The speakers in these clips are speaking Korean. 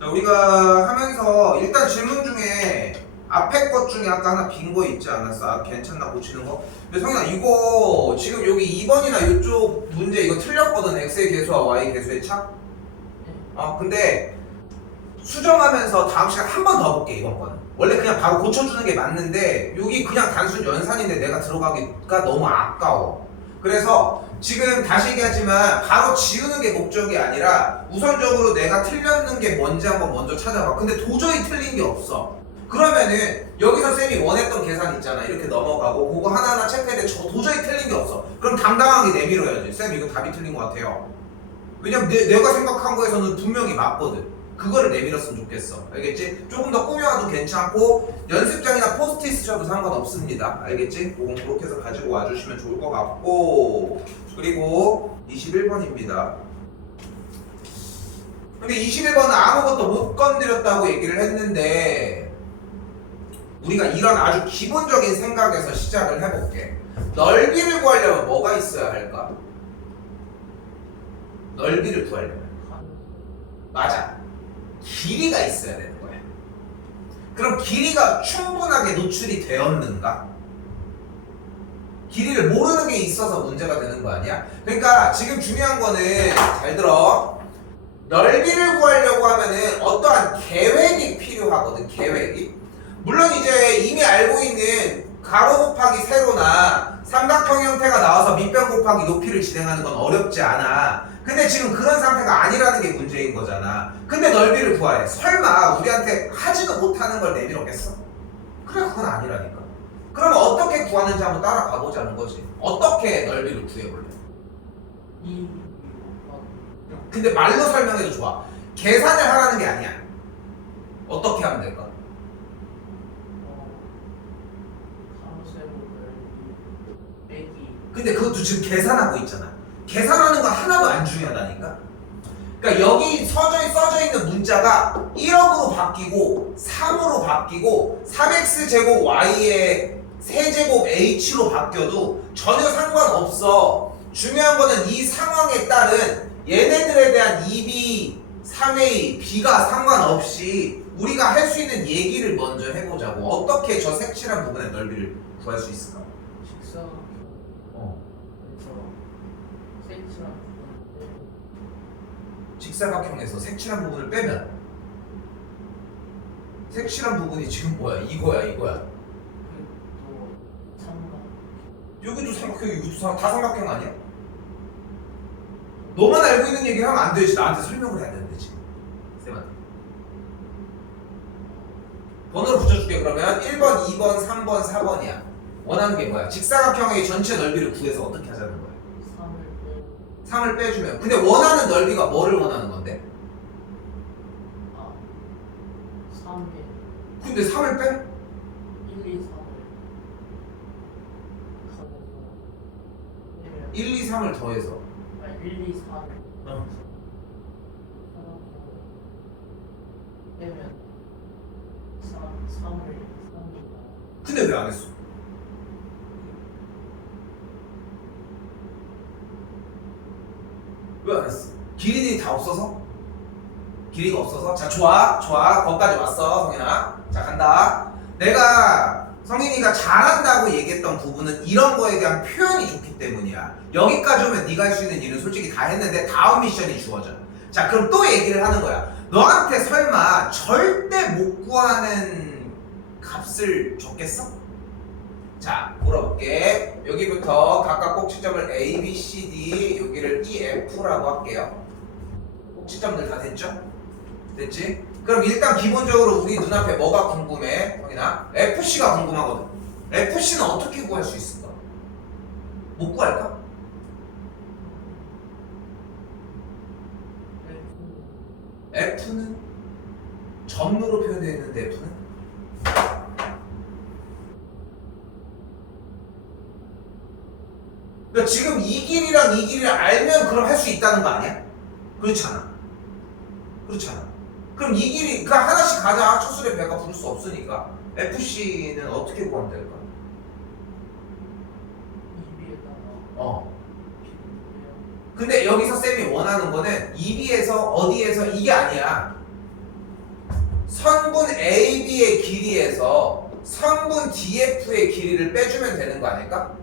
자, 우리가 하면서 일단 질문 중에 앞에 것 중에 아까 하나 빈 거 있지 않았어? 아, 괜찮나 고치는 거? 근데 성현아 이거 지금 여기 2번이나 이쪽 문제 이거 틀렸거든. x의 개수와 y 개수의 차? 근데 수정하면서 다음 시간 한 번 더 볼게. 이번 거는 원래 그냥 바로 고쳐주는 게 맞는데 여기 그냥 단순 연산인데 내가 들어가기가 너무 아까워. 그래서 지금 다시 얘기하지만 바로 지우는 게 목적이 아니라 우선적으로 내가 틀렸는 게 뭔지 한번 먼저 찾아봐. 근데 도저히 틀린 게 없어. 그러면은 여기서 쌤이 원했던 계산 있잖아. 이렇게 넘어가고 그거 하나하나 체크해야 돼. 저 도저히 틀린 게 없어. 그럼 당당하게 내밀어야지. 쌤 이거 답이 틀린 것 같아요. 왜냐면 내가 생각한 거에서는 분명히 맞거든. 그거를 내밀었으면 좋겠어. 알겠지? 조금 더 꾸며도 괜찮고 연습장이나 포스트잇 쓰셔도 상관없습니다. 알겠지? 그건 그렇게 해서 가지고 와주시면 좋을 것 같고, 그리고 21번입니다. 근데 21번은 아무것도 못 건드렸다고 얘기를 했는데 우리가 이런 아주 기본적인 생각에서 시작을 해볼게. 넓이를 구하려면 뭐가 있어야 할까? 넓이를 구하려면 맞아. 길이가 있어야 되는 거야. 그럼 길이가 충분하게 노출이 되었는가? 길이를 모르는 게 있어서 문제가 되는 거 아니야? 그러니까 지금 중요한 거는 잘 들어. 넓이를 구하려고 하면은 어떠한 계획이 필요하거든. 계획이. 물론 이제 이미 알고 있는 가로 곱하기 세로나 삼각형 형태가 나와서 밑변 곱하기 높이를 진행하는 건 어렵지 않아. 근데 지금 그런 상태가 아니라는 게 문제인 거잖아. 근데 넓이를 구하래. 설마 우리한테 하지도 못하는 걸 내밀었겠어? 그래, 그건 아니라니까. 그러면 어떻게 구하는지 한번 따라가 보자는 거지. 어떻게 넓이를 구해볼래? 근데 말로 설명해도 좋아. 계산을 하라는 게 아니야. 어떻게 하면 될까? 근데 그것도 지금 계산하고 있잖아. 계산하는 거 하나도 안 중요하다니까. 그러니까 여기 써져 있는 문자가 1억으로 바뀌고 3으로 바뀌고 3x제곱 y의 세제곱 h로 바뀌어도 전혀 상관없어. 중요한 거는 이 상황에 따른 얘네들에 대한 2b, 3a, b가 상관없이 우리가 할 수 있는 얘기를 먼저 해보자고. 어떻게 저 색칠한 부분의 넓이를 구할 수 있을까? 직사각형에서 색칠한 부분을 빼면 색칠한 부분이 지금 뭐야? 이거야. 여기도 삼각형, 이것도 다 삼각형 아니야? 너만 알고 있는 얘기를 하면 안 되지. 나한테 설명을 해야 되는데 지금 쌤한테 번호를 붙여줄게. 그러면 1번, 2번, 3번, 4번이야. 원하는 게 뭐야? 직사각형의 전체 넓이를 구해서 어떻게 하자는 거야? 3을 빼주면. 근데 원하는 넓이가 뭐를 원하는 건데? 3에 근데 3을 빼? 1, 2, 3을 1, 2, 3을 더해서 1, 2, 3을 빼면 3을 3이다. 근데 왜 안 했어? 왜 안 했어? 길이들이 다 없어서? 길이가 없어서? 자, 좋아. 거기까지 왔어, 성인아. 자, 간다. 내가 성인이가 잘한다고 얘기했던 부분은 이런 거에 대한 표현이 좋기 때문이야. 여기까지 오면 네가 할 수 있는 일은 솔직히 다 했는데 다음 미션이 주어져. 자, 그럼 또 얘기를 하는 거야. 너한테 설마 절대 못 구하는 값을 줬겠어? 자, 물어볼게. 여기부터 각각 꼭지점을 A, B, C, D, 여기를 E, F라고 할게요. 꼭지점들 다 됐죠? 됐지? 그럼 일단 기본적으로 우리 눈앞에 뭐가 궁금해? 성인아? FC가 궁금하거든. FC는 어떻게 구할 수 있을까? 못 구할까? F는 점으로 표현되어 있는데 F는? 그러니까 지금 이 길이랑 이 길이를 알면 그럼 할 수 있다는 거 아니야? 그렇잖아. 그럼 이 길이 그 하나씩 가자. 첫술에 배가 부를 수 없으니까. FC는 어떻게 구하면 될까? 2B에다가 근데 여기서 쌤이 원하는 거는 2B에서 어디에서 이게 아니야. 선분 AB의 길이에서 선분 DF의 길이를 빼주면 되는 거 아닐까?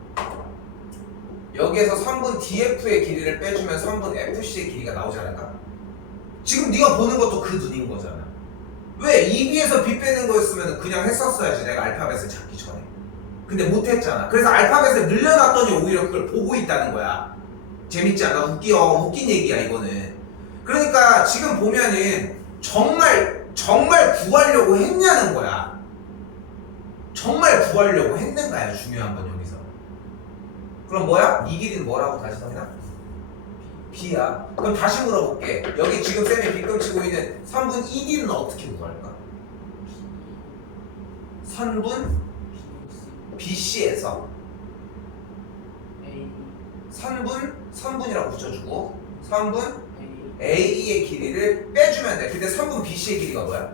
여기에서 선분 DF의 길이를 빼주면 선분 FC의 길이가 나오지 않을까? 지금 네가 보는 것도 그 눈인 거잖아. 왜? EB에서 B 빼는 거였으면 그냥 했었어야지, 내가 알파벳을 찾기 전에. 근데 못했잖아. 그래서 알파벳을 늘려놨더니 오히려 그걸 보고 있다는 거야. 재밌지 않아? 웃긴 얘기야 이거는. 그러니까 지금 보면은 정말 구하려고 했냐는 거야. 정말 구하려고 했는가요? 중요한 건 여기서. 그럼 뭐야? 이 길이는 뭐라고 다시 성이나? B야. 그럼 다시 물어볼게. 여기 지금 쌤이 B끔 치고 있는 선분 ED는 어떻게 구할까? 선분 BC에서 A 선분이라고 붙여주고 선분 A A의 길이를 빼주면 돼. 근데 선분 BC의 길이가 뭐야?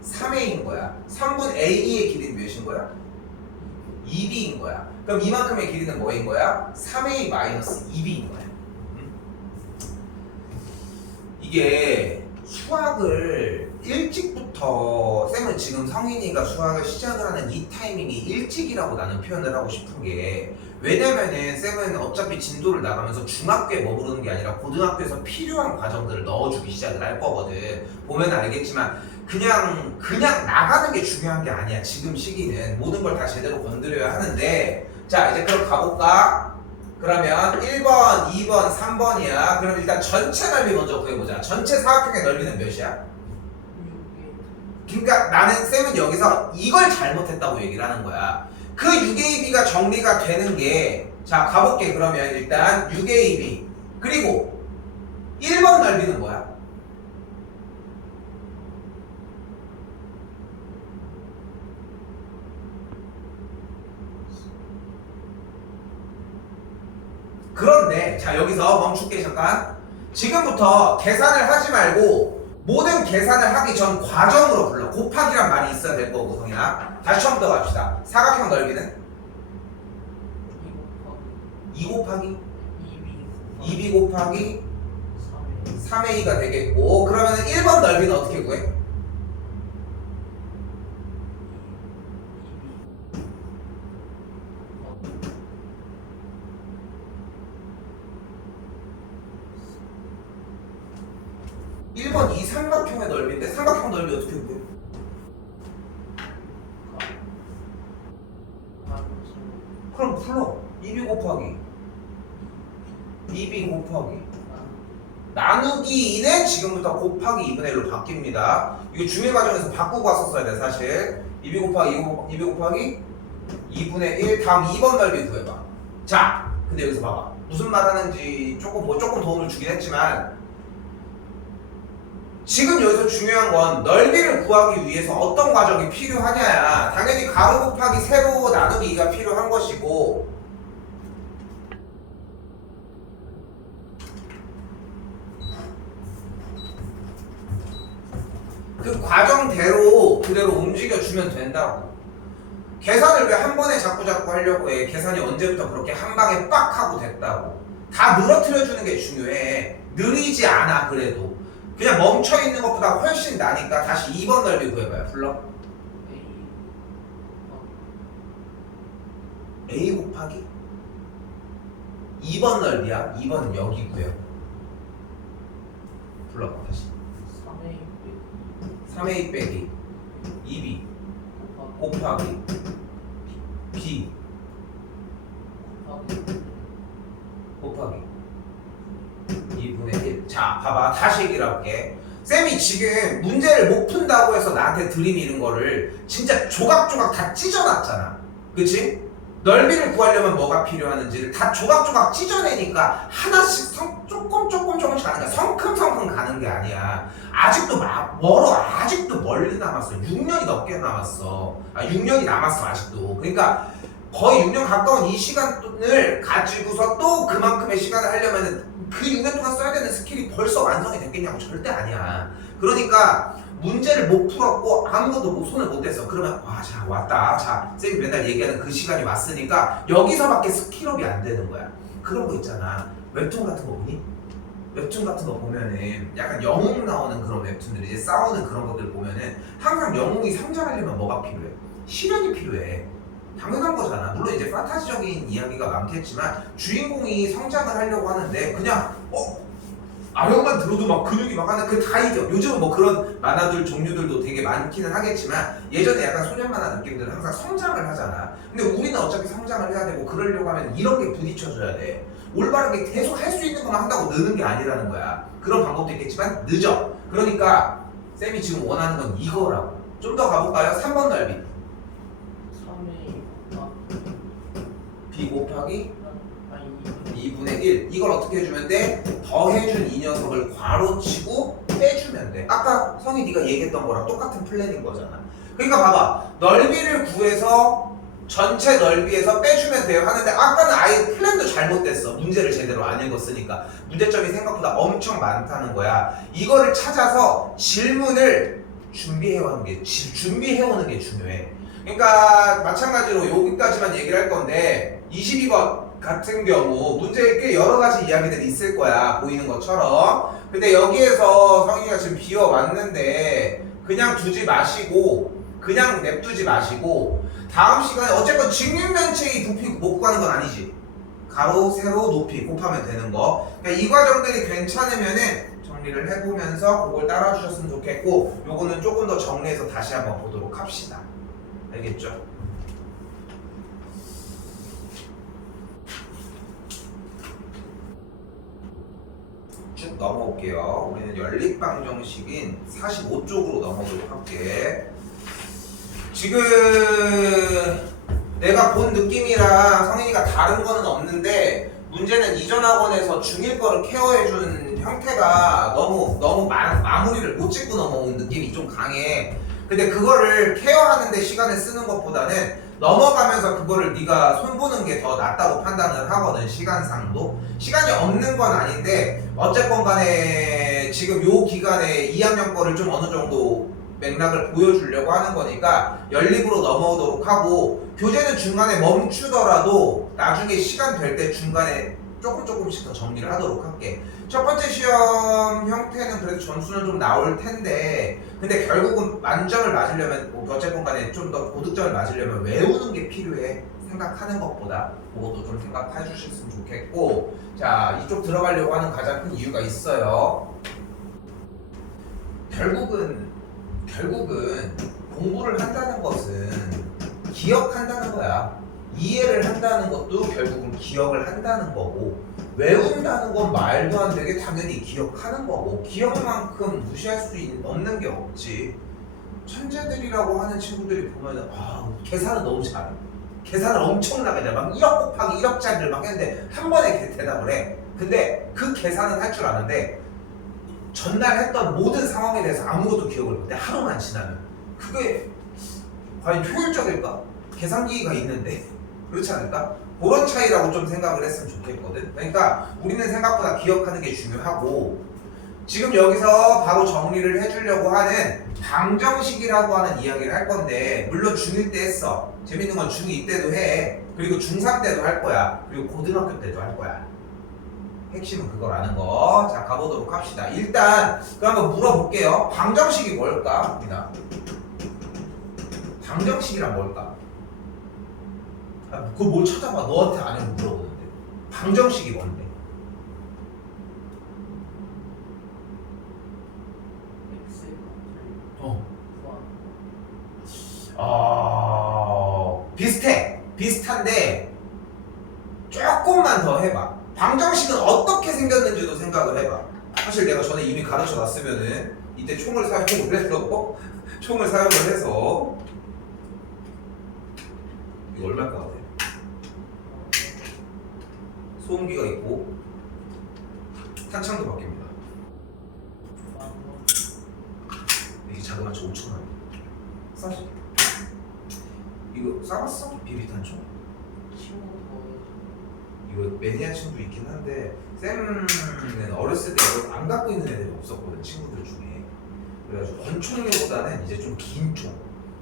3 3A인 거야. 선분 A의 길이는 몇인 거야? 2B인 거야. 그럼 이만큼의 길이는 뭐인 거야? 3A 마이너스 2B인 거야. 이게 수학을 일찍부터 쌤은 지금 성인이가 수학을 시작을 하는 이 타이밍이 일찍이라고 나는 표현을 하고 싶은 게, 왜냐면은 쌤은 어차피 진도를 나가면서 중학교에 머무르는 게 아니라 고등학교에서 필요한 과정들을 넣어주기 시작을 할 거거든. 보면 알겠지만 그냥 나가는 게 중요한 게 아니야. 지금 시기는 모든 걸 다 제대로 건드려야 하는데. 자, 이제 그럼 가볼까? 그러면 1번, 2번, 3번이야. 그럼 일단 전체 넓이 먼저 구해보자. 전체 사각형의 넓이는 몇이야? 6A 그러니까 나는 쌤은 여기서 이걸 잘못했다고 얘기를 하는 거야. 그 6AB가 정리가 되는 게, 자 가볼게. 그러면 일단 6AB 그리고 1번 넓이는 뭐야? 그런데 자 여기서 멈출게 잠깐. 지금부터 계산을 하지 말고 모든 계산을 하기 전 과정으로 불러. 곱하기란 말이 있어야 될 거고 성인아. 다시 처음부터 갑시다. 사각형 넓이는 2 곱하기 2b 곱하기 3a가 되겠고, 그러면 1번 넓이는 어떻게 구해? 1번 이 삼각형의 넓이인데 삼각형 넓이 어떻게 구해? 그럼 풀어. 2b 곱하기 2b 곱하기 나누기 2는 지금부터 곱하기 2분의 1로 바뀝니다. 이거 중일 과정에서 바꾸고 왔었어야 돼 사실. 2b 곱하기 2b 곱하기 2분의 1 다음 2번 넓이 구해봐. 자, 근데 여기서 봐봐. 무슨 말 하는지 조금 도움을 주긴 했지만, 지금 여기서 중요한 건 넓이를 구하기 위해서 어떤 과정이 필요하냐야. 당연히 가로 곱하기 세로 나누기가 필요한 것이고, 그 과정대로 그대로 움직여주면 된다고. 계산을 왜 한 번에 자꾸 하려고 해? 계산이 언제부터 그렇게 한 방에 빡 하고 됐다고. 다 늘어뜨려주는 게 중요해. 느리지 않아. 그래도 그냥 멈춰있는 것보다 훨씬 나니까. 다시 2번 넓이 구해봐요. 불러. A 곱하기 2번 넓이야. 2번은 여기 구해요. 불러봐 다시. 3A 빼기 2B 곱하기 B 곱하기 2분의 1. 자 봐봐. 다시 얘기를 할게. 쌤이 지금 문제를 못 푼다고 해서 나한테 들이미는 거를 진짜 조각조각 다 찢어놨잖아. 그치? 넓이를 구하려면 뭐가 필요하는지를 다 조각조각 찢어내니까 하나씩 조금씩 가는 거야. 성큼성큼 가는 게 아니야. 아직도 멀어. 아직도 멀리 남았어. 6년이 넘게 남았어. 6년이 남았어 아직도. 그러니까 거의 6년 가까운 이 시간을 가지고서 또 그만큼의 시간을 하려면 그 6년 동안 써야 되는 스킬이 벌써 완성이 됐겠냐고. 절대 아니야. 그러니까 문제를 못 풀었고 아무것도 손을 못 댔어. 그러면 자 왔다. 자 쌤이 맨날 얘기하는 그 시간이 왔으니까 여기서밖에 스킬업이 안 되는 거야. 그런 거 있잖아. 웹툰 같은 거 보니? 웹툰 같은 거 보면은 약간 영웅 나오는 그런 웹툰들 이제 싸우는 그런 것들 보면은 항상 영웅이 성장하려면 뭐가 필요해? 시련이 필요해. 당연한 거잖아. 물론 이제 판타지적인 이야기가 많겠지만 주인공이 성장을 하려고 하는데 그냥 아령만 들어도 막 근육이 막 하는 그 다 이겨. 요즘은 뭐 그런 만화들 종류들도 되게 많기는 하겠지만 예전에 약간 소년 만화 느낌들은 항상 성장을 하잖아. 근데 우리는 어차피 성장을 해야 되고 그러려고 하면 이런 게 부딪혀줘야 돼. 올바르게 계속 할 수 있는 것만 한다고 느는 게 아니라는 거야. 그런 방법도 있겠지만 늦어. 그러니까 쌤이 지금 원하는 건 이거라고. 좀 더 가볼까요? 3번 넓이. 3A b 곱하기 아니 2분의 1 이걸 어떻게 해주면 돼? 더해준 이 녀석을 괄호치고 빼주면 돼. 아까 성이 네가 얘기했던 거랑 똑같은 플랜인 거잖아. 그러니까 봐봐. 넓이를 구해서 전체 넓이에서 빼주면 돼요 하는데 아까는 아예 플랜도 잘못됐어. 문제를 제대로 안 읽었으니까. 문제점이 생각보다 엄청 많다는 거야. 이거를 찾아서 질문을 준비해오는 게 중요해. 그러니까 마찬가지로 여기까지만 얘기를 할 건데 22번 같은 경우 문제에 꽤 여러 가지 이야기들이 있을 거야. 보이는 것처럼. 근데 여기에서 성희가 지금 비워왔는데 그냥 두지 마시고 그냥 냅두지 마시고 다음 시간에 어쨌건 직립면체의 부피 못 구하는 건 아니지. 가로, 세로, 높이 곱하면 되는 거. 그러니까 이 과정들이 괜찮으면은 정리를 해보면서 그걸 따라주셨으면 좋겠고 요거는 조금 더 정리해서 다시 한번 보도록 합시다. 알겠죠? 쭉 넘어올게요. 우리는 연립방정식인 45쪽으로 넘어오도록 할게. 지금 내가 본 느낌이랑 성인이가 다른 거는 없는데 문제는 이전 학원에서 중1 거를 케어해준 형태가 너무 마무리를 못 짓고 넘어온 느낌이 좀 강해. 근데 그거를 케어하는데 시간을 쓰는 것보다는 넘어가면서 그거를 네가 손보는 게 더 낫다고 판단을 하거든. 시간상도 시간이 없는 건 아닌데 어쨌건 간에 지금 요 기간에 2학년 거를 좀 어느 정도 맥락을 보여주려고 하는 거니까 연립으로 넘어오도록 하고 교재는 중간에 멈추더라도 나중에 시간 될 때 중간에 조금씩 더 정리를 하도록 할게. 첫 번째 시험 형태는 그래도 점수는 좀 나올 텐데 근데 결국은 만점을 맞으려면 어쨌건 간에 좀 더 고득점을 맞으려면 외우는 게 필요해. 생각하는 것보다 그것도 좀 생각해 주셨으면 좋겠고 자 이쪽 들어가려고 하는 가장 큰 이유가 있어요. 결국은 공부를 한다는 것은 기억한다는 거야. 이해를 한다는 것도 결국은 기억을 한다는 거고 외운다는 건 말도 안 되게 당연히 기억하는 거고 기억만큼 무시할 수 없는 게 없지. 천재들이라고 하는 친구들이 보면은 계산은 너무 잘해. 계산을 엄청나게 잘 막 1억 곱하기 1억짜리를 막 했는데 한 번에 대답을 해. 근데 그 계산은 할 줄 아는데 전날 했던 모든 상황에 대해서 아무것도 기억을 못해. 하루만 지나면 그게 과연 효율적일까? 계산기가 있는데 그렇지 않을까? 그런 차이라고 좀 생각을 했으면 좋겠거든. 그러니까 우리는 생각보다 기억하는 게 중요하고 지금 여기서 바로 정리를 해주려고 하는 방정식이라고 하는 이야기를 할 건데 물론 중1 때 했어. 재밌는 건 중2 때도 해. 그리고 중3 때도 할 거야. 그리고 고등학교 때도 할 거야. 핵심은 그거라는 거. 자 가보도록 합시다. 일단 그럼 한번 물어볼게요. 방정식이 뭘까? 우리나 방정식이란 뭘까? 그걸 뭘 찾아봐. 너한테 안 해도 물어보는데 방정식이 뭔데? 비슷한데 조금만 더 해봐. 방정식은 어떻게 생겼는지도 생각을 해봐. 사실 내가 전에 이미 가르쳐 놨으면은 이때 총을 사용을 해서 이거 얼마일 것 같아? 소음기가 있고 탄창도 바뀝니다. 이게 자그마치 5,000원. 싸지? 이거 싸봤어? 비비탄총? 이거 매니아 친구 있긴 한데 쌤은 어렸을 때 이걸 안 갖고 있는 애들이 없었거든. 친구들 중에. 그래가지고 권총류보다는 이제 좀 긴 총.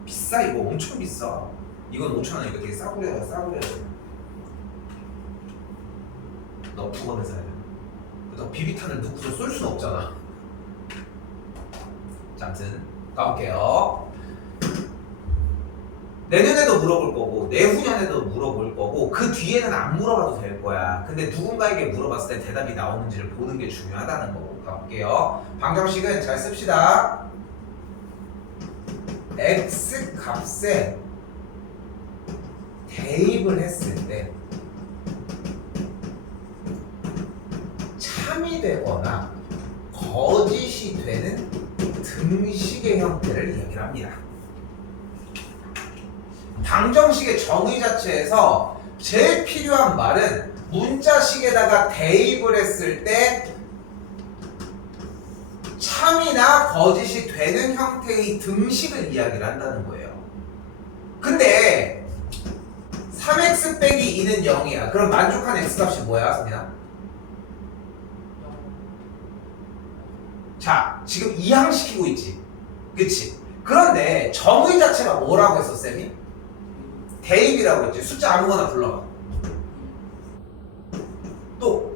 비싸. 이거 엄청 비싸. 이건 5,000원. 이거 되게 싸구려야. 너프건을 사야 돼. 너 비비탄을 넣고서 쏠 수는 없잖아. 자, 아무튼 가볼게요. 내년에도 물어볼 거고 내후년에도 물어볼 거고 그 뒤에는 안 물어봐도 될 거야. 근데 누군가에게 물어봤을 때 대답이 나오는지를 보는 게 중요하다는 거고. 가볼게요. 방정식은 잘 씁시다. x 값에 대입을 했을 때 참이 되거나 거짓이 되는 등식의 형태를 이야기를 합니다. 방정식의 정의 자체에서 제일 필요한 말은 문자식에다가 대입을 했을 때 참이나 거짓이 되는 형태의 등식을 이야기를 한다는 거예요. 근데 3x 빼기 2는 0이야. 그럼 만족한 x값이 뭐야, 성민아? 자, 지금 이항시키고 있지. 그치? 그런데 정의 자체가 뭐라고 했어, 쌤이? 대입이라고 했지. 숫자 아무거나 불러봐. 또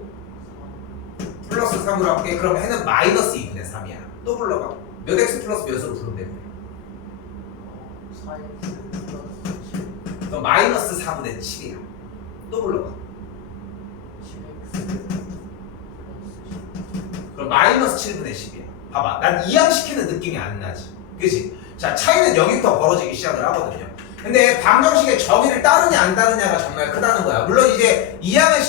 플러스 3으로 할게. 그럼 해는 마이너스 2분의 3이야. 또 불러봐. 몇 x 플러스 몇으로 부르면 돼? 4x 플러스 7. 너 마이너스 4분의 7이야. 또 불러봐. 10x 플러스 10. 그럼 마이너스 7분의 10이야. 봐봐. 난 이항시키는 느낌이 안 나지. 그치? 자, 차이는 여기부터 벌어지기 시작을 하거든요. 근데 방정식의 정의를 따르냐 안 따르냐가 정말 크다는 거야. 물론 이제 이항을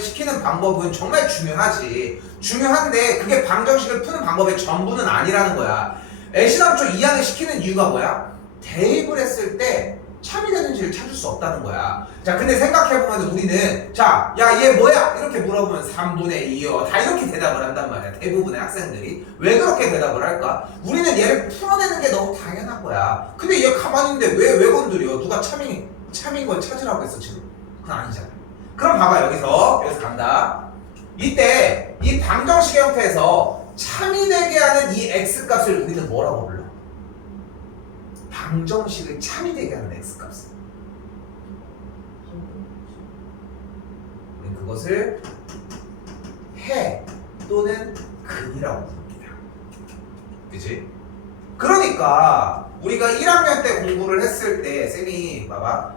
시키는 방법은 정말 중요하지. 중요한데 그게 방정식을 푸는 방법의 전부는 아니라는 거야. 애시당초 이항을 시키는 이유가 뭐야? 대입을 했을 때 참이 되는지를 찾을 수 없다는 거야. 자, 근데 생각해보면 우리는 자, 야, 얘 뭐야? 이렇게 물어보면 3분의 2요. 다 이렇게 대답을 한단 말이야. 대부분의 학생들이. 왜 그렇게 대답을 할까? 우리는 얘를 풀어내는 게 너무 당연한 거야. 근데 얘 가만히 있는데 왜 건드려? 누가 참인 걸 찾으라고 했어, 지금? 그건 아니잖아. 그럼 봐봐, 여기서 간다. 이때 이 방정식의 형태에서 참이 되게 하는 이 x값을 우리는 뭐라고 불러? 방정식을 참이 되게 하는 x값을 우리는 그것을 해 또는 근이라고 부릅니다. 그치? 그러니까 우리가 1학년 때 공부를 했을 때 쌤이 봐봐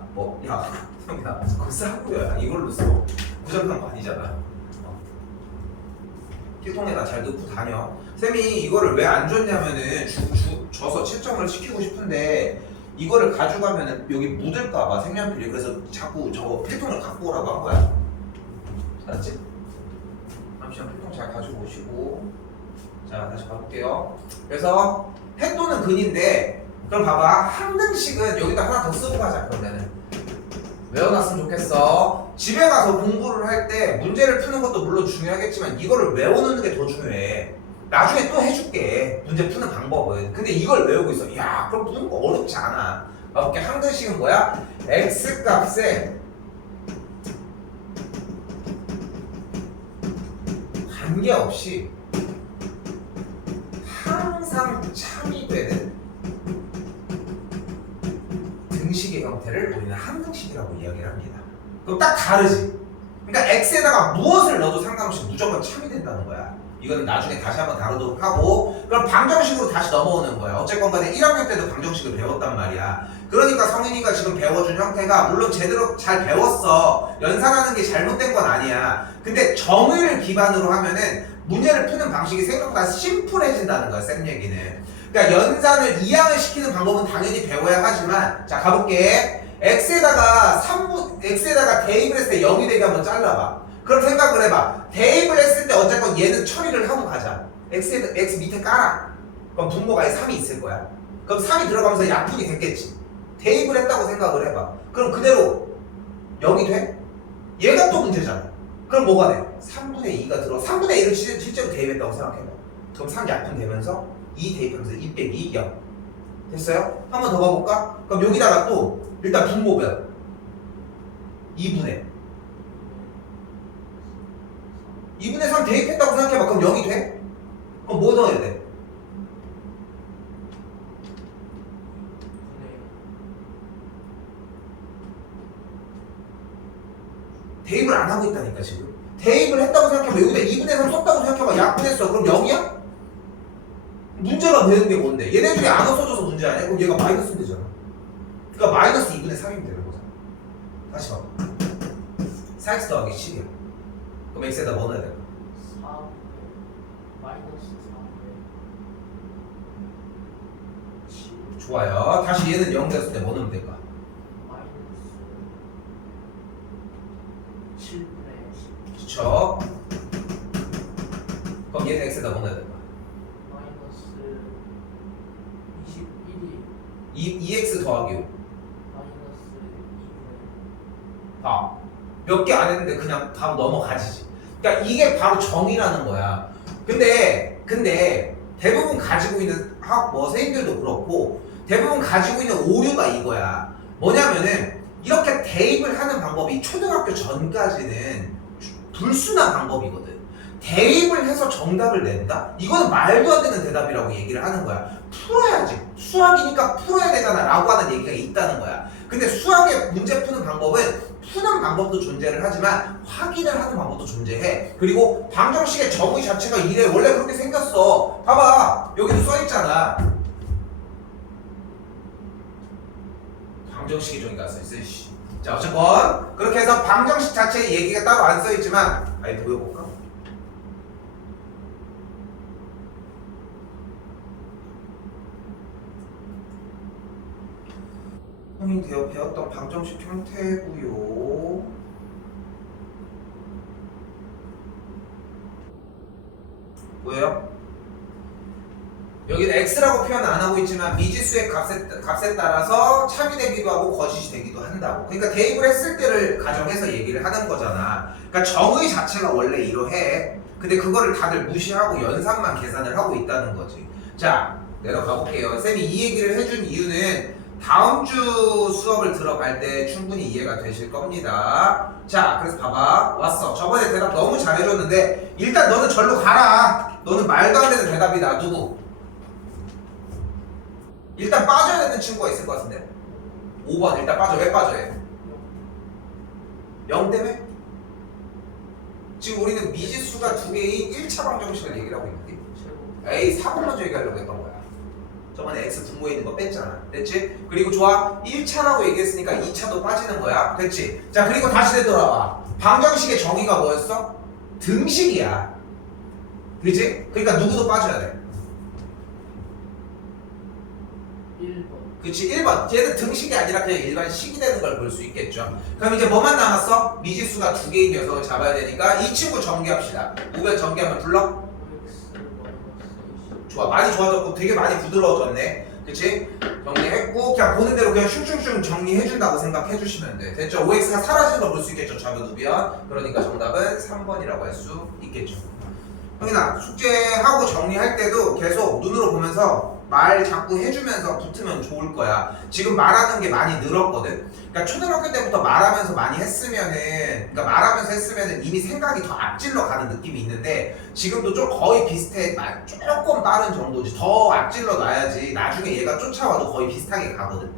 야 형이야 그거 싸구려야 이걸로 써 구정한 거 아니잖아. 필통에다 잘 넣고 다녀. 쌤이 이거를 왜 안 줬냐면은 줘서 채점을 시키고 싶은데 이거를 가져가면은 여기 묻을까봐 색연필이. 그래서 자꾸 저거 필통을 갖고 오라고 한 거야. 알았지? 잠시만 필통 잘 가지고 오시고. 자, 다시 가볼게요. 그래서 해 또는 근인데 그럼 봐봐 한 등식은 여기다 하나 더 쓰고 가자. 그러면은 외워놨으면 좋겠어. 집에 가서 공부를 할 때 문제를 푸는 것도 물론 중요하겠지만 이거를 외워놓는 게 더 중요해. 나중에 또 해줄게 문제 푸는 방법은. 근데 이걸 외우고 있어. 야, 그럼 푸는 거 어렵지 않아. 가볼게. 한 등식은 뭐야? x 값에 관계없이 항상 참이 되는 등식의 형태를 우리는 항등식이라고 이야기를 합니다. 그럼 딱 다르지? 그러니까 x에다가 무엇을 넣어도 상관없이 무조건 참이 된다는 거야. 이거는 나중에 다시 한번 다루도록 하고. 그럼 방정식으로 다시 넘어오는 거야. 어쨌건 간에 1학년 때도 방정식을 배웠단 말이야. 그러니까 성인이가 지금 배워준 형태가 물론 제대로 잘 배웠어. 연산하는 게 잘못된 건 아니야. 근데 정의를 기반으로 하면은 문제를 푸는 방식이 생각보다 심플해진다는 거야, 쌤 얘기는. 그러니까 연산을 이항을 시키는 방법은 당연히 배워야 하지만, 자, 가볼게. x에다가 대입을 했을 때 0이 되게 한번 잘라봐. 그럼 생각을 해봐. 대입을 했을 때 어쨌건 얘는 처리를 하고 가자. x 밑에 깔아. 그럼 분모가에 3이 있을 거야. 그럼 3이 들어가면서 약분이 됐겠지. 대입을 했다고 생각을 해봐. 그럼 그대로 0이 돼? 얘가 또 문제잖아. 그럼 뭐가 돼? 3분의 2가 들어. 3분의 1을 실제로 대입했다고 생각해봐. 그럼 3 약분되면서 2 대입하면서 2 빼기 0. 됐어요? 한 번 더 가볼까? 그럼 여기다가 또 일단 분모변 2분의 3 대입했다고 생각해봐. 그럼 0이 돼? 그럼 뭐 넣어야 돼? 대입을 안 하고 있다니까 지금. 대입을 했다고 생각해봐. 여기다 2분의 3 썼다고 생각해봐. 약분했어. 그럼 0이야? 문제가 되는 게 뭔데? 얘네들이 안 없어져서 문제 아니야? 그럼 얘가 마이너스면 되잖아. 그러니까 마이너스 2분의 3이면 되는 거잖아. 다시 봐봐. 4x 더하기 7이야. 그럼 x에다 뭐 넣어야 돼? 4분의 마이너스 4분의 7 좋아요. 다시 얘는 0 됐을 때 뭐 넣으면 될까? 마이너스 7분의 10 그쵸? 그럼 얘는 x에다 뭐 넣어야 될까? 마이너스 21이 2x 더하기 5. 마이너스 2분의 봐. 몇 개 안 했는데 그냥 바로 넘어가지지. 그러니까 이게 바로 정의라는 거야. 근데 대부분 가지고 있는 선생님들도 그렇고 대부분 가지고 있는 오류가 이거야. 뭐냐면은 이렇게 대입을 하는 방법이 초등학교 전까지는 불순한 방법이거든. 대입을 해서 정답을 낸다? 이거는 말도 안 되는 대답이라고 얘기를 하는 거야. 풀어야지. 수학이니까 풀어야 되잖아 라고 하는 얘기가 있다는 거야. 근데 수학의 문제 푸는 방법은 푸는 방법도 존재를 하지만 확인을 하는 방법도 존재해. 그리고 방정식의 정의 자체가 이래. 원래 그렇게 생겼어. 봐봐. 여기도 써있잖아. 방정식의 정의가 써있어. 자, 어쨌건 그렇게 해서 방정식 자체의 얘기가 따로 안 써있지만 아예 보여볼까? 형이 되어 배웠던 방정식 형태고요. 뭐예요? 여기는 x라고 표현 안 하고 있지만 미지수의 값에 따라서 참이 되기도 하고 거짓이 되기도 한다고. 그러니까 대입을 했을 때를 가정해서 얘기를 하는 거잖아. 그러니까 정의 자체가 원래 이러해. 근데 그거를 다들 무시하고 연산만 계산을 하고 있다는 거지. 자, 내려가 볼게요. 쌤이 이 얘기를 해준 이유는 다음 주 수업을 들어갈 때 충분히 이해가 되실 겁니다. 자, 그래서 봐봐. 왔어. 저번에 대답 너무 잘해줬는데 일단 너는 절로 가라. 너는 말도 안 되는 대답이다. 누구? 일단 빠져야 되는 친구가 있을 것 같은데. 5번 일단 빠져. 왜 빠져요? 0 때문에? 지금 우리는 미지수가 두 개인 1차 방정식을 얘기를 하고 있는데 에이 4번 먼저 얘기하려고 했던 거야. 저번에 x 분모에 있는 거 뺐잖아. 됐지? 그리고 좋아. 1차라고 얘기했으니까 2차도 빠지는 거야. 됐지? 자, 그리고 다시 되돌아와. 방정식의 정의가 뭐였어? 등식이야. 그치? 그러니까 누구도 빠져야 돼. 1번 그치? 1번. 얘는 등식이 아니라 그냥 일반 식이 되는 걸 볼 수 있겠죠. 그럼 이제 뭐만 남았어? 미지수가 두 개인 녀석을 잡아야 되니까 이 친구 정리합시다. 우변 정리하면 불러? OX 마이너스 20 좋아. 많이 좋아졌고 되게 많이 부드러워졌네. 그치? 정리했고 그냥 보는 대로 그냥 슝슝슝 정리해준다고 생각해주시면 돼. 됐죠? OX가 사라지는 걸 볼 수 있겠죠. 좌변 우변. 그러니까 정답은 3번이라고 할 수 있겠죠. 형이나 숙제하고 정리할 때도 계속 눈으로 보면서 말 자꾸 해주면서 붙으면 좋을 거야. 지금 말하는 게 많이 늘었거든. 그러니까 초등학교 때부터 말하면서 많이 했으면은, 그러니까 말하면서 했으면은 이미 생각이 더 앞질러 가는 느낌이 있는데 지금도 좀 거의 비슷해. 조금 빠른 정도지. 더 앞질러 놔야지 나중에 얘가 쫓아와도 거의 비슷하게 가거든.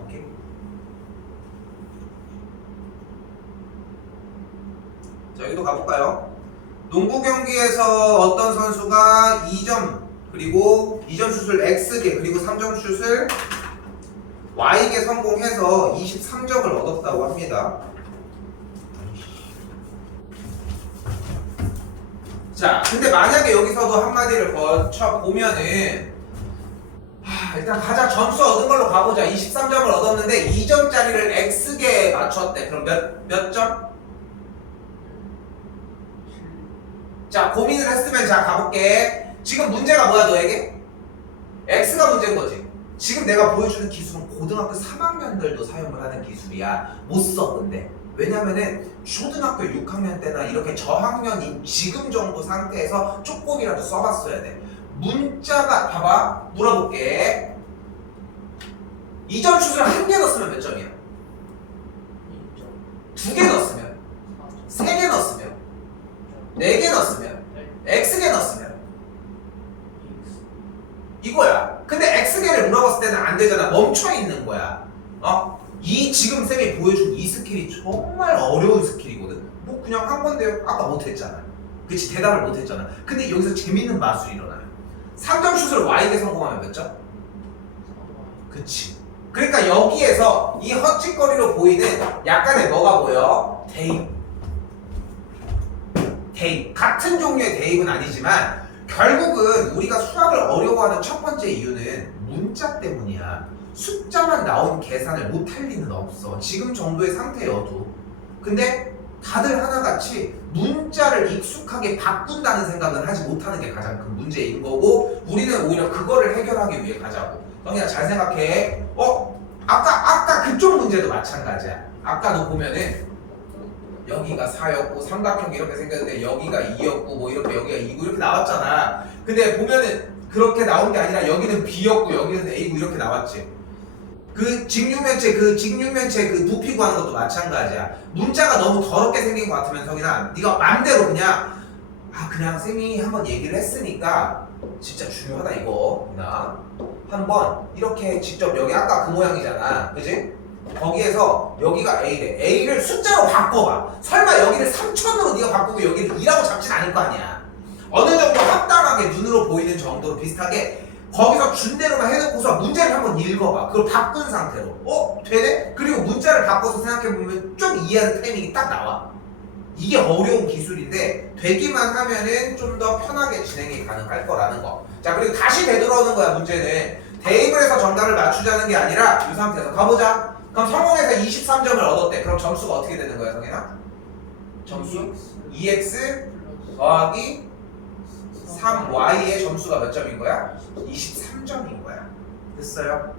오케이. 자, 여기도 가볼까요? 농구 경기에서 어떤 선수가 2점 그리고 2점 슛을 X개 그리고 3점 슛을 Y개 성공해서 23점을 얻었다고 합니다. 자, 근데 만약에 여기서도 한마디를 거쳐 보면은 일단 가장 점수 얻은 걸로 가보자. 23점을 얻었는데 2점짜리를 X개에 맞췄대. 그럼 몇 점? 자, 고민을 했으면 자 가볼게. 지금 문제가 뭐야 너에게? X가 문제인 거지. 지금 내가 보여주는 기술은 고등학교 3학년들도 사용을 하는 기술이야. 못 써 근데. 왜냐면은 초등학교 6학년 때나 이렇게 저학년인 지금 정도 상태에서 조금이라도 써봤어야 돼. 문자가 봐봐. 물어볼게. 2점 슛을 한 개 넣었으면 몇 점이야? 2점 2개 넣었으면? 4점 3개 넣었으면? 4개 넣었으면? X개 넣었으면? 이거야. 근데 X개를 물어봤을 때는 안 되잖아. 멈춰 있는 거야. 이 지금 쌤이 보여준 이 스킬이 정말 어려운 스킬이거든. 뭐 그냥 한 건데요. 아까 못했잖아. 그치, 대답을 못했잖아. 근데 여기서 재밌는 마술이 일어나요. 3점 슛을 Y에 성공하면 몇 점? 그치. 그러니까 여기에서 이 헛짓거리로 보이는 약간의 뭐가 보여? 대입. 같은 종류의 대입은 아니지만 결국은 우리가 수학을 어려워하는 첫 번째 이유는 문자 때문이야. 숫자만 나온 계산을 못할 리는 없어. 지금 정도의 상태여도. 근데 다들 하나같이 문자를 익숙하게 바꾼다는 생각은 하지 못하는 게 가장 큰 문제인 거고, 우리는 오히려 그거를 해결하기 위해 가자고. 성희야, 잘 생각해. 아까 그쪽 문제도 마찬가지야. 아까도 보면은 여기가 4였고 삼각형 이렇게 생겼는데 여기가 2였고 뭐 이렇게 여기가 2고 이렇게 나왔잖아. 근데 보면은 그렇게 나온 게 아니라 여기는 B였고 여기는 A고 이렇게 나왔지. 그 직육면체 그 부피 구하는 것도 마찬가지야. 문자가 너무 더럽게 생긴 것 같으면 성이나 네가 맘대로 그냥 쌤이 한번 얘기를 했으니까 진짜 중요하다 이거 나 한번 이렇게 직접 여기 아까 그 모양이잖아, 그지? 거기에서 여기가 A래. A를 숫자로 바꿔봐. 설마 여기를 3000으로 네가 바꾸고 여기를 2라고 잡진 않을 거 아니야. 어느 정도 합당하게 눈으로 보이는 정도로 비슷하게 거기서 준 대로만 해놓고서 문제를 한번 읽어봐. 그걸 바꾼 상태로. 되네? 그리고 문자를 바꿔서 생각해보면 좀 이해하는 타이밍이 딱 나와. 이게 어려운 기술인데 되기만 하면은 좀 더 편하게 진행이 가능할 거라는 거. 자, 그리고 다시 되돌아오는 거야. 문제는 대입을 해서 정답을 맞추자는 게 아니라 이 상태에서 가보자. 그럼 성공해서 23점을 얻었대. 그럼 점수가 어떻게 되는 거야, 성현아? 점수 2x 더하기 3y의 점수가 몇 점인 거야? 23점인 거야. 됐어요?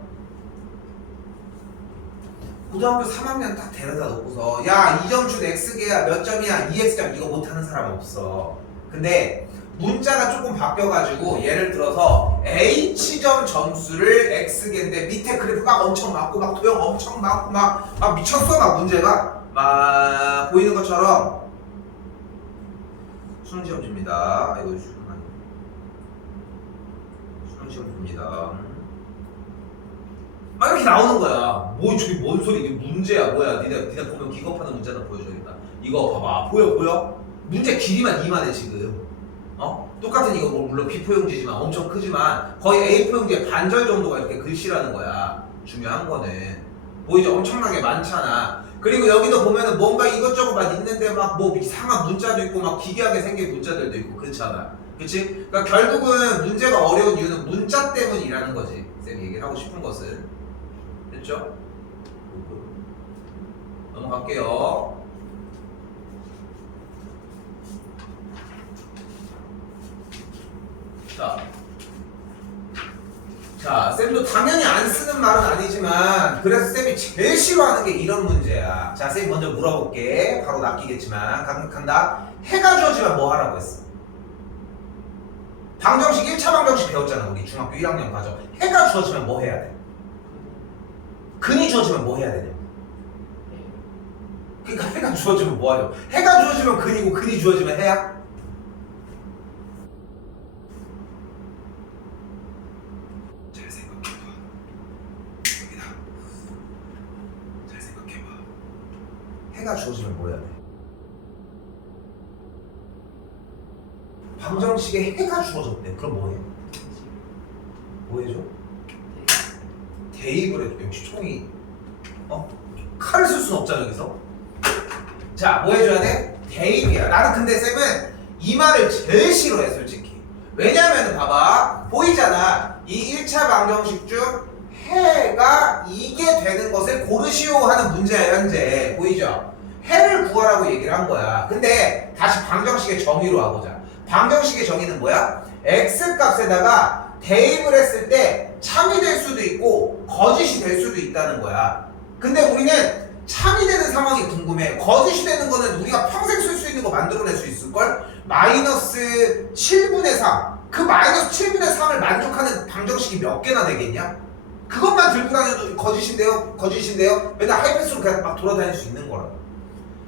고등학교 3학년 딱 데려다 놓고서 야, 2점 슛 x개야 몇 점이야? 2x점 이거 못하는 사람 없어. 근데 문자가 조금 바뀌어가지고 예를 들어서 H점 점수를 X개인데 밑에 그래프 막 엄청 많고 막 도형 엄청 많고 막 미쳤어. 막 문제가 막 보이는 것처럼 수능 시험지입니다. 이거 수능 시험지입니다. 막 이렇게 나오는 거야. 뭐 저기 뭔 소리? 이게 문제야 뭐야? 니네 보면 기겁하는 문제 하나 보여줘야겠다. 이거 봐봐. 보여? 문제 길이만 이만해 지금. 똑같은 이거 뭐 물론 B포용지지만 엄청 크지만 거의 A포용지의 반절 정도가 이렇게 글씨라는 거야. 중요한 거는 보이죠? 엄청나게 많잖아. 그리고 여기도 보면은 뭔가 이것저것 막 있는데 막 뭐 이상한 문자도 있고 막 기괴하게 생긴 문자들도 있고 그렇잖아. 그치? 그러니까 결국은 문제가 어려운 이유는 문자 때문이라는 거지. 쌤이 얘기를 하고 싶은 것은. 됐죠? 넘어갈게요. 자, 쌤도 당연히 안 쓰는 말은 아니지만 그래서 쌤이 제일 싫어하는 게 이런 문제야. 자, 쌤이 먼저 물어볼게. 바로 낚이겠지만 간다. 해가 주어지면 뭐 하라고 했어? 방정식 1차 방정식 배웠잖아. 우리 중학교 1학년 과정. 해가 주어지면 뭐 해야 돼? 근이 주어지면 뭐 해야 되냐? 그러니까 해가 주어지면 뭐 하냐고. 해가 주어지면 근이고 근이 주어지면 해야? 해가 주어지면 뭐 해야 돼? 방정식에 해가 주어졌대. 그럼 뭐 해? 뭐 해줘? 대입을 해줘. 역시 총이 칼을 쓸 수는 없잖아 여기서. 자, 뭐 해줘야 돼? 대입이야. 나는 근데 쌤은 이 말을 제일 싫어해 솔직히. 왜냐면은 봐봐. 보이잖아. 이 1차 방정식 중 해가 이게 되는 것을 고르시오 하는 문제야 현재. 보이죠? 해를 구하라고 얘기를 한 거야. 근데 다시 방정식의 정의로 와보자. 방정식의 정의는 뭐야? x 값에다가 대입을 했을 때 참이 될 수도 있고 거짓이 될 수도 있다는 거야. 근데 우리는 참이 되는 상황이 궁금해. 거짓이 되는 거는 우리가 평생 쓸 수 있는 거 만들어낼 수 있을걸? 마이너스 7분의 3. 그 마이너스 7분의 3을 만족하는 방정식이 몇 개나 되겠냐? 그것만 들고 다녀도 거짓인데요? 맨날 하이패스로 그냥 막 돌아다닐 수 있는 거라고.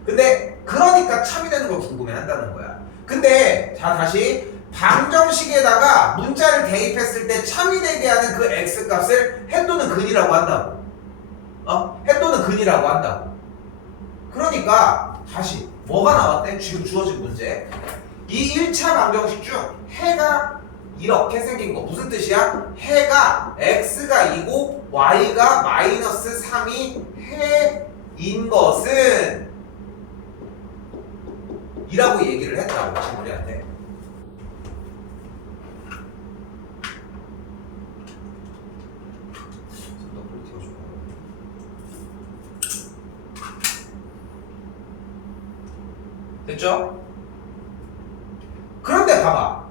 근데 그러니까 참이 되는 걸 궁금해 한다는 거야. 근데 자 다시 방정식에다가 문자를 대입했을 때 참이 되게 하는 그 x값을 해 또는 근이라고 한다고. 해 또는 근이라고 한다고. 그러니까 다시 뭐가 나왔대? 지금 주어진 문제. 이 1차 방정식 중 해가 이렇게 생긴 거 무슨 뜻이야? 해가 x가 2고 y가 마이너스 3이 해인 것은 이라고 얘기를 했다고 친구들한테. 됐죠? 그런데 봐봐.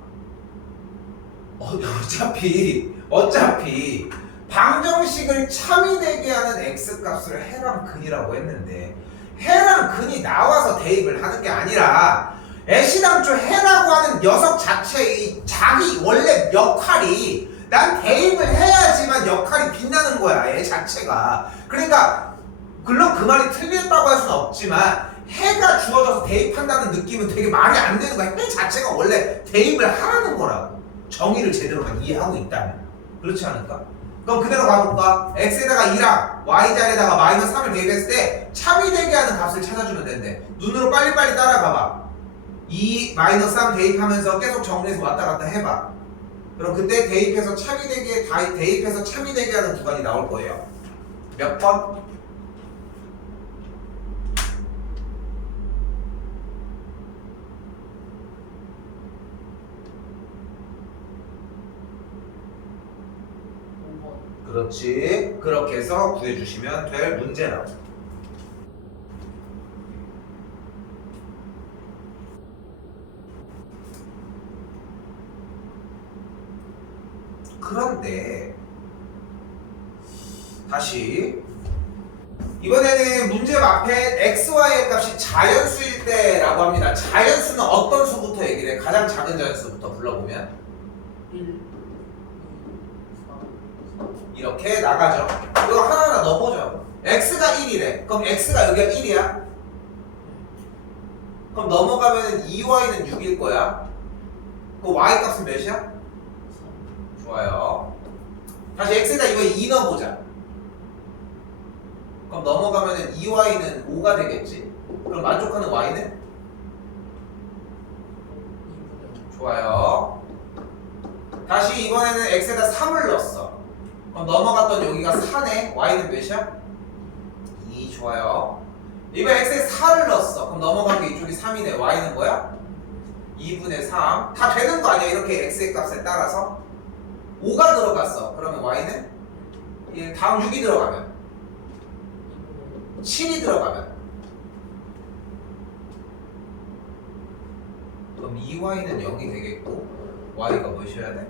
어차피 방정식을 참이되게 하는 x값을 해랑 근이라고 했는데 해랑 근이 나와서 대입을 하는 게 아니라 애시당초 해라고 하는 녀석 자체의 자기 원래 역할이 난 대입을 해야지만 역할이 빛나는 거야. 애 자체가. 그러니까 물론 그 말이 틀렸다고 할 수는 없지만 해가 주어져서 대입한다는 느낌은 되게 말이 안 되는 거야. 해 자체가 원래 대입을 하라는 거라고. 정의를 제대로만 이해하고 있다면. 그렇지 않을까? 그럼 그대로 가볼까? x에다가 2랑 y자리에다가 마이너스 3을 대입했을 때 참이되게 하는 값을 찾아주면 된대. 눈으로 빨리빨리 따라가봐. 2 마이너스 3 대입하면서 계속 정리해서 왔다 갔다 해봐. 그럼 그때 대입해서 참이되게 하는 구간이 나올 거예요. 몇 번? 5번. 그렇지. 그렇게 해서 구해주시면 될 문제라고. 그런데 다시 이번에는 문제 앞에 xy의 값이 자연수일 때라고 합니다. 자연수는 어떤 수부터 얘기를 해? 가장 작은 자연수부터 불러보면 1, 2, 3, 4. 이렇게 나가죠. 이거 하나하나 넣어보죠. x가 1이래. 그럼 x가 여기가 1이야. 그럼 넘어가면 2y는 6일 거야. 그 y 값은 몇이야? 좋아요. 다시 x에다 이거 2 넣어보자. 그럼 넘어가면 2y는 5가 되겠지. 그럼 만족하는 y는? 좋아요. 다시 이번에는 x에다 3을 넣었어. 그럼 넘어갔던 여기가 4네. y는 몇이야? 2. 좋아요. 이번 x에 4를 넣었어. 그럼 넘어간 게 이쪽이 3이네. y는 뭐야? 2분의 3. 다 되는 거 아니야? 이렇게 x의 값에 따라서 5가 들어갔어. 그러면 y는? 다음 6이 들어가면 7이 들어가면 그럼 2y는 0이 되겠고 y가 몇이어야 돼?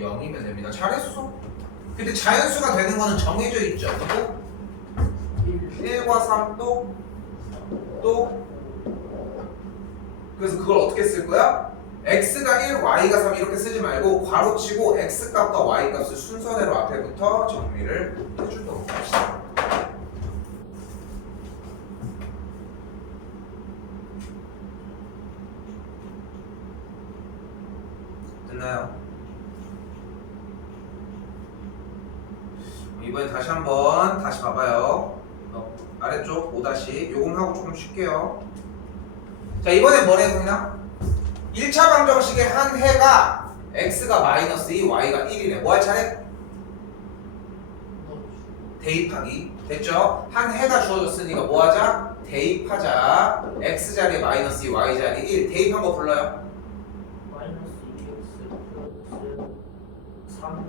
0이면 됩니다. 잘했어. 근데 자연수가 되는 거는 정해져 있죠. 그리고 1과 3 또 그래서 그걸 어떻게 쓸 거야? x가 1, y가 3 이렇게 쓰지 말고 괄호치고 x값과 y값을 순서대로 앞에부터 정리를 해주도록 합시다. 됐나요? 이번엔 다시 한번 다시 봐봐요. 아래쪽 5다시 요금하고 조금 쉴게요. 자, 이번엔 뭐래요 그냥? 1차 방정식의 한 해가 x가 마이너스 2, y가 1이래. 뭐 할 차례? 대입하기. 됐죠? 한 해가 주어졌으니까 뭐 하자? 대입하자. x자리에 마이너스 2, y자리에 1. 대입한 거 불러요? 마이너스 2x 플러스 3l.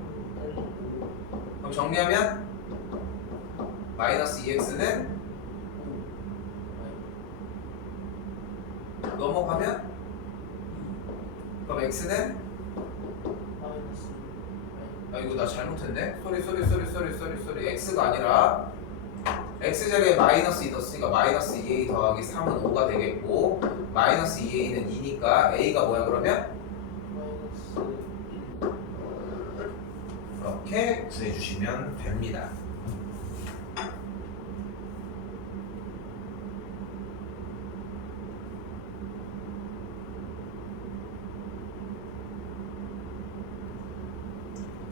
그럼 정리하면 마이너스 2x는 넘어가면 그럼 x는 마이너스 아 이거 나 잘못했네. 쏘리 x가 아니라 x자리에 마이너스 2 넣었으니까 마이너스 2a 더하기 3은 5가 되겠고 마이너스 2a는 2니까 a가 뭐야 그러면? 마이너스 1. 이렇게 구해주시면 됩니다.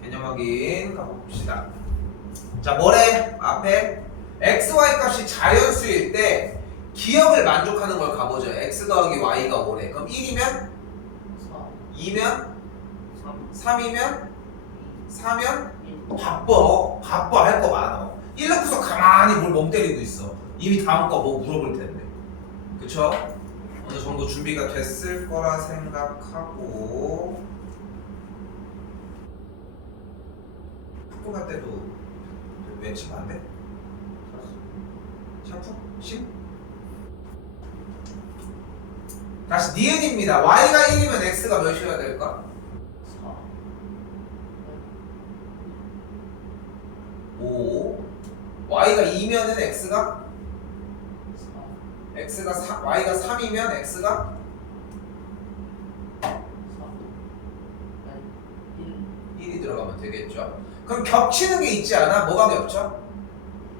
개념 확인 가봅시다. 자, 뭐래? 앞에 xy 값이 자연수일 때 기억을 만족하는 걸 가보죠. x 더하기 y가 5래. 그럼 1이면? 4 2면? 3 3이면? 4면? 1 바빠 할 거 많아. 1 넣고서 가만히 뭘 멍 때리고 있어. 이미 다음 거 뭐 물어볼 텐데. 그쵸? 어느 정도 준비가 됐을 거라 생각하고 학교 갈 때도 외치면 안 돼? 샤프? 10? 다시 니은입니다. y가 1이면 x가 몇이어야 될까? 4 5 y가 2면은 x가? 4 y가 3이면 x가? 4 1 1이 들어가면 되겠죠. 그럼 겹치는 게 있지 않아? 뭐가 겹쳐?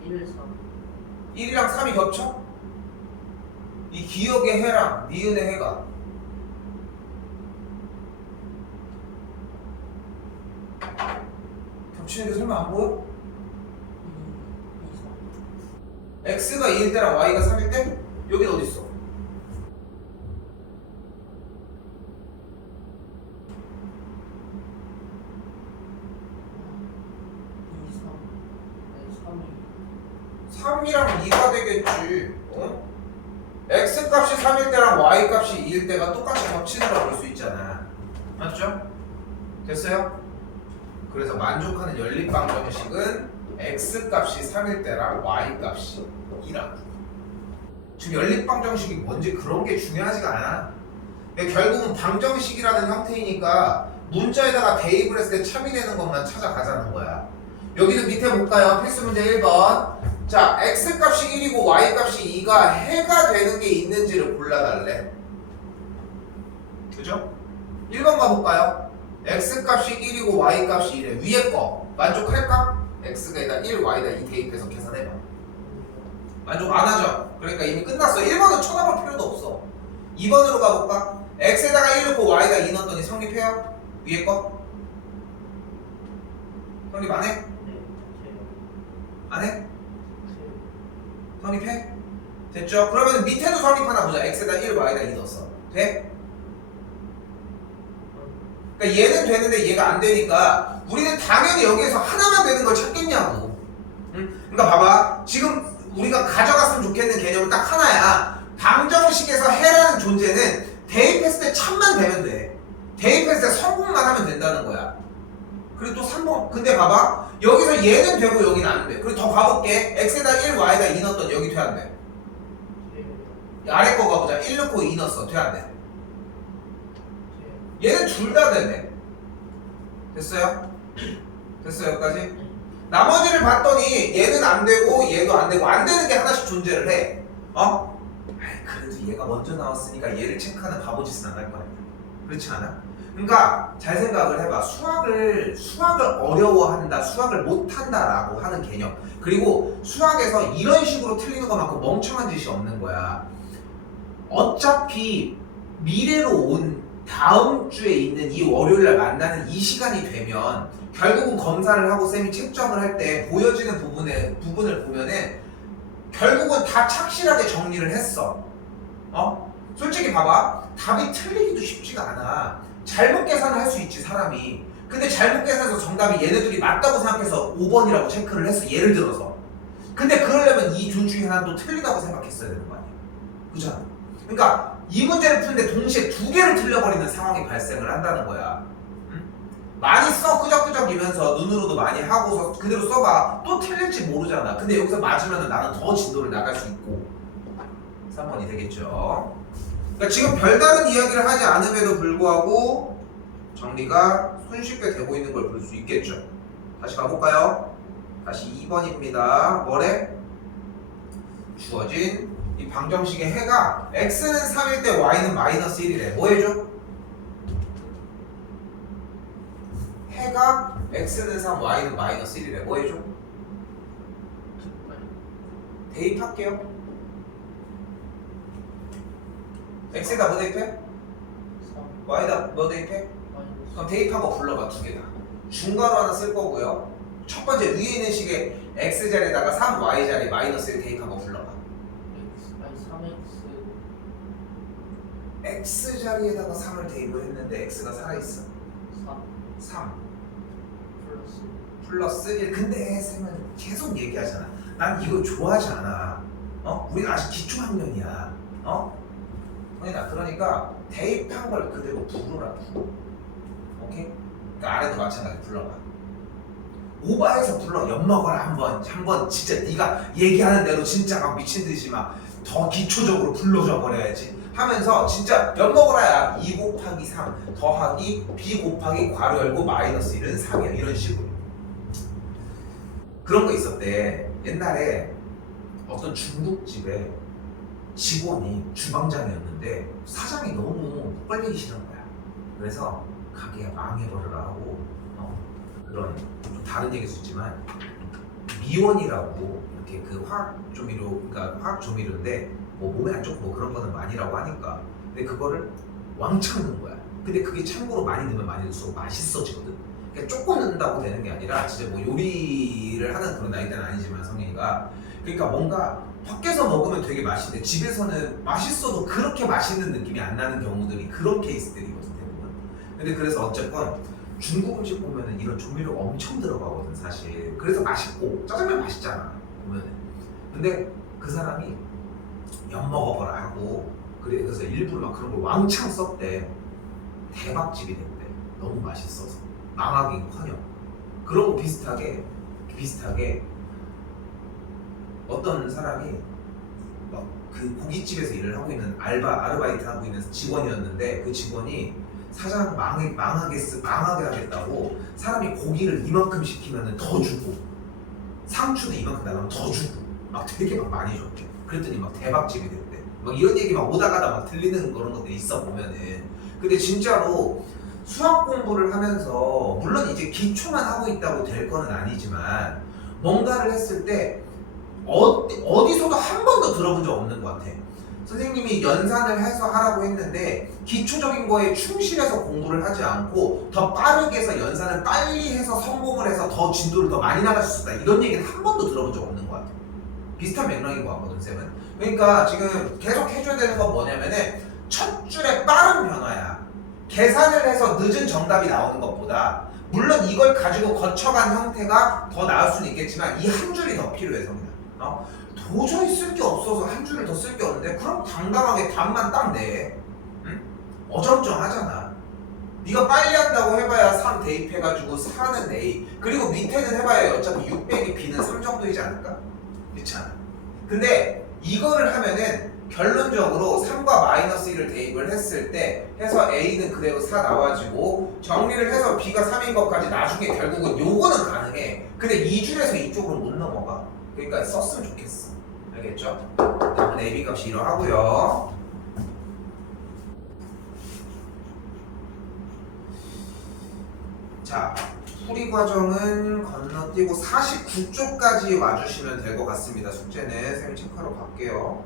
1 3 1이랑 3이 겹쳐? 이 기억의 해랑 니은의 해가 겹치는 게 설마 안 보여? 2 3 x가 2일 때랑 y가 3일 때? 여긴 어디 있어? 아니 3 3이랑 2가 되겠지. 어? x 값이 3일 때랑 y 값이 2일 때가 똑같이 겹치는 걸 볼 수 있잖아. 맞죠? 됐어요? 그래서 만족하는 연립방정식은 x 값이 3일 때랑 y 값이 2라고. 지금 연립방정식이 뭔지 그런 게 중요하지가 않아. 근데 결국은 방정식이라는 형태이니까 문자에다가 대입을 했을 때 참이되는 것만 찾아가자는 거야. 여기는 밑에 볼까요? 필수 문제 1번. 자, x 값이 1이고 y 값이 2가 해가 되는 게 있는지를 골라달래. 그죠? 1번 가볼까요? x 값이 1이고 y 값이 2래. 위에 거 만족할까? x가 1, y다 2 대입해서 계산해봐. 만족 안 하죠? 그러니까 이미 끝났어. 1번은 쳐다볼 필요도 없어. 2번으로 가볼까? x에다가 1 넣고 y가 2 넣었더니 성립해요? 위에 거? 성립 안 해? 네 안 해? 성립해? 됐죠? 그러면 밑에도 성립하나 보자. x에다 1, y에다 2 넣었어. 돼? 그러니까 얘는 되는데 얘가 안 되니까 우리는 당연히 여기에서 하나만 되는 걸 찾겠냐고. 응? 그러니까 봐봐. 지금 우리가 가져갔으면 좋겠는 개념은 딱 하나야. 방정식에서 해라는 존재는 대입했을 때 참만 되면 돼. 대입했을 때 성공만 하면 된다는 거야. 그리고 또 3번. 근데 봐봐. 여기서 얘는 되고 여기는 안 돼. 그리고 더 가볼게. x에다 1, y에다 2 넣었더니 여기 돼 안 돼? 아래 거 가보자. 1 넣고 2 넣었어. 돼 안 돼? 얘는 둘 다 되네. 됐어요? 됐어요 여기까지? 나머지를 봤더니 얘는 안 되고 얘도 안 되고 안 되는 게 하나씩 존재를 해. 어? 아이, 그래도 얘가 먼저 나왔으니까 얘를 체크하는 바보 짓은 안 할 거야. 그렇지 않아? 그러니까 잘 생각을 해봐. 수학을 어려워한다, 수학을 못한다라고 하는 개념. 그리고 수학에서 이런 식으로 틀리는 것만큼 멍청한 짓이 없는 거야. 어차피 미래로 온 다음 주에 있는 이 월요일날 만나는 이 시간이 되면 결국은 검사를 하고 쌤이 채점을 할 때 보여지는 부분을 보면은 결국은 다 착실하게 정리를 했어. 어? 솔직히 봐봐. 답이 틀리기도 쉽지가 않아. 잘못 계산을 할 수 있지 사람이. 근데 잘못 계산해서 정답이 얘네들이 맞다고 생각해서 5번이라고 체크를 했어. 예를 들어서. 근데 그러려면 이 둘 중에 하나는 또 틀리다고 생각했어야 되는 거 아니야. 그잖아. 그러니까 이 문제를 푸는데 동시에 두 개를 틀려버리는 상황이 발생을 한다는 거야. 응? 많이 써 끄적끄적이면서 눈으로도 많이 하고서 그대로 써봐. 또 틀릴지 모르잖아. 근데 여기서 맞으면 나는 더 진도를 나갈 수 있고 3번이 되겠죠. 그러니까 지금 별다른 이야기를 하지 않음에도 불구하고 정리가 손쉽게 되고 있는 걸 볼 수 있겠죠. 다시 가볼까요? 다시 2번입니다. 뭐래? 주어진 이 방정식의 해가 x는 3일 때 y는 마이너스 1이래. 뭐 해줘? 해가 x는 3, y는 마이너스 1이래. 뭐 해줘? 대입할게요. x에다 뭐 대입해? y에다 뭐 대입해? 그럼 대입한 거 불러봐. 두 개 다. 중괄호 하나 쓸 거고요. 첫 번째 위에 있는 식에 x 자리에다가 3, y 자리 마이너스 1 대입한 거 불러봐. 3x x 자리에다가 3을 대입을 했는데 x가 살아있어. 3 3 플러스 플러스 1. 근데 쌤은 계속 얘기하잖아. 난 이거 좋아하지 않아. 우리 아직 기초학년이야. 그러니까 대입한 걸 그대로 부르라. 오케이? 그러니까 아래도 마찬가지 불러봐. 오바해서 불러. 엿먹어라 한번 진짜 네가 얘기하는 대로 진짜 막 미친 듯이 막 더 기초적으로 불러줘 버려야지 하면서 진짜 엿먹어라야. 2 곱하기 3 더하기 b 곱하기 괄호 열고 마이너스 1은 3이야. 이런 식으로. 그런 거 있었대. 옛날에 어떤 중국집에 직원이 주방장이었는데 사장이 너무 뻘리기 싫은 거야. 그래서 가게가 망해버려라 하고 그런 좀 다른 얘기일 수 있지만 미원이라고 이렇게 그 화학 조미료, 그러니까 화학 조미료인데 뭐 몸에 안 좋고 뭐 그런 거는 많이라고 하니까. 근데 그거를 왕창 넣은 거야. 근데 그게 참고로 많이 넣으면 많이 넣을수록 맛있어지거든. 그러니까 조금 넣는다고 되는 게 아니라 진짜 뭐 요리를 하는 그런 나이대는 아니지만 성인이가, 그러니까 뭔가 밖에서 먹으면 되게 맛있는데 집에서는 맛있어도 그렇게 맛있는 느낌이 안 나는 경우들이 그런 케이스들이거든 대부분. 근데 그래서 어쨌건 중국 음식 보면은 이런 조미료 엄청 들어가거든 사실. 그래서 맛있고 짜장면 맛있잖아 보면은. 근데 그 사람이 엿먹어보라 하고 그래서 일부러 막 그런 걸 왕창 썼대. 대박집이 됐대. 너무 맛있어서 망하긴커녕. 그런 거 비슷하게 어떤 사람이 막 그 고깃집에서 일을 하고 있는 아르바이트 하고 있는 직원이었는데 그 직원이 사장 망하게 하겠다고 사람이 고기를 이만큼 시키면 더 주고 상추도 이만큼 나가면 더 주고 막 되게 막 많이 줬대. 그랬더니 막 대박집이 됐대. 막 이런 얘기 막 오다 가다 막 들리는 그런 것들이 있어 보면은. 근데 진짜로 수학 공부를 하면서 물론 이제 기초만 하고 있다고 될 거는 아니지만 뭔가를 했을 때 어디서도 한 번도 들어본 적 없는 것 같아. 선생님이 연산을 해서 하라고 했는데 기초적인 거에 충실해서 공부를 하지 않고 더 빠르게 해서 연산을 빨리 해서 성공을 해서 더 진도를 더 많이 나갈 수 있다, 이런 얘기는 한 번도 들어본 적 없는 것 같아. 비슷한 맥락인 것 같거든 쌤은. 그러니까 지금 계속 해줘야 되는 건 뭐냐면은 첫 줄에 빠른 변화야. 계산을 해서 늦은 정답이 나오는 것보다 물론 이걸 가지고 거쳐간 형태가 더 나을 수는 있겠지만 이 한 줄이 더 필요해 성민아. 도저히 쓸 게 없어서 한 줄을 더 쓸 게 없는데 그럼 당당하게 답만 딱 내. 응? 어정쩡하잖아. 네가 빨리 한다고 해봐야 3 대입해가지고 4는 A, 그리고 밑에는 해봐야 어차피 6 빼기 B는 3 정도이지 않을까? 그렇잖아. 근데 이거를 하면은 결론적으로 3과 마이너스 1을 대입을 했을 때 해서 A는 그대로 4 나와지고 정리를 해서 B가 3인 것까지 나중에 결국은 요거는 가능해. 근데 이 줄에서 이쪽으로 못 넘어가. 그러니까 썼으면 좋겠어. 알겠죠? 다음은 AB 값이 이러하고요. 자, 풀이 과정은 건너뛰고 49쪽까지 와주시면 될 것 같습니다. 숙제는 쌤이 체크하러 갈게요.